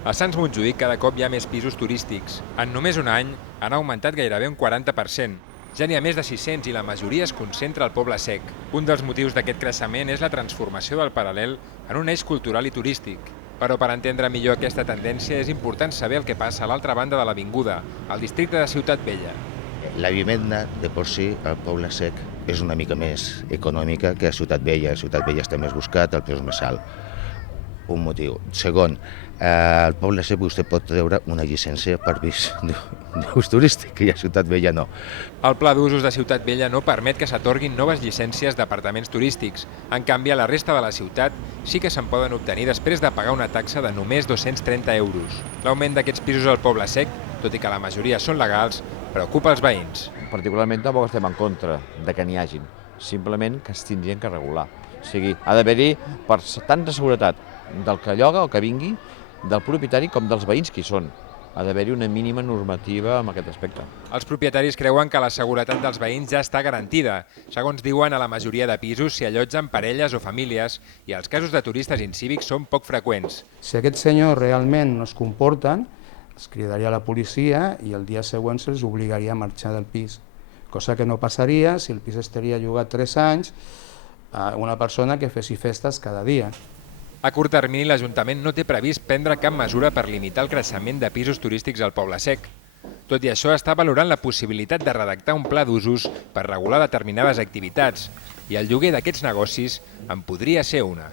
A Sants Montjuïc cada cop hi ha més pisos turístics. En només un any han augmentat gairebé un 40%. Ja n'hi ha més de 600 i la majoria es concentra al Poble Sec. Un dels motius d'aquest creixement és la transformació del Paral·lel en un eix cultural i turístic. Però per entendre millor aquesta tendència és important saber el que passa a l'altra banda de l'avinguda, al districte de Ciutat Vella. La vivenda, de por si, al Poble Sec és una mica més econòmica que a Ciutat Vella. A Ciutat Vella està més buscat, el preu és més alt. Un motiu. Segon, al Poble Sec vostè pot treure una llicència per d'ús turístic, que a Ciutat Vella no. El pla d'usos de Ciutat Vella no permet que s'atorguin noves llicències d'apartaments turístics. En canvi, a la resta de la ciutat sí que se'n poden obtenir després de pagar una taxa de només 230 euros. L'augment d'aquests pisos al Poble Sec, tot i que la majoria són legals, preocupa els veïns. Particularment tampoc estem en contra de que n'hi hagin, simplement que es tindrien que regular. O sigui, ha d'haver-hi per tanta seguretat del que lloga o que vingui, del propietari com dels veïns que hi són. Ha d'haver-hi una mínima normativa en aquest aspecte. Els propietaris creuen que la seguretat dels veïns ja està garantida. Segons diuen, a la majoria de pisos s'hi allotgen parelles o famílies i els casos de turistes incívics són poc freqüents. Si aquests senyors realment no es comporten, es cridaria a la policia i el dia següent se'ls obligaria a marxar del pis. Cosa que no passaria si el pis estaria llogat 3 anys a una persona que fessi festes cada dia. A curt termini, l'Ajuntament no té previst prendre cap mesura per limitar el creixement de pisos turístics al Poble Sec. Tot i això, està valorant la possibilitat de redactar un pla d'usos per regular determinades activitats i el lloguer d'aquests negocis en podria ser una.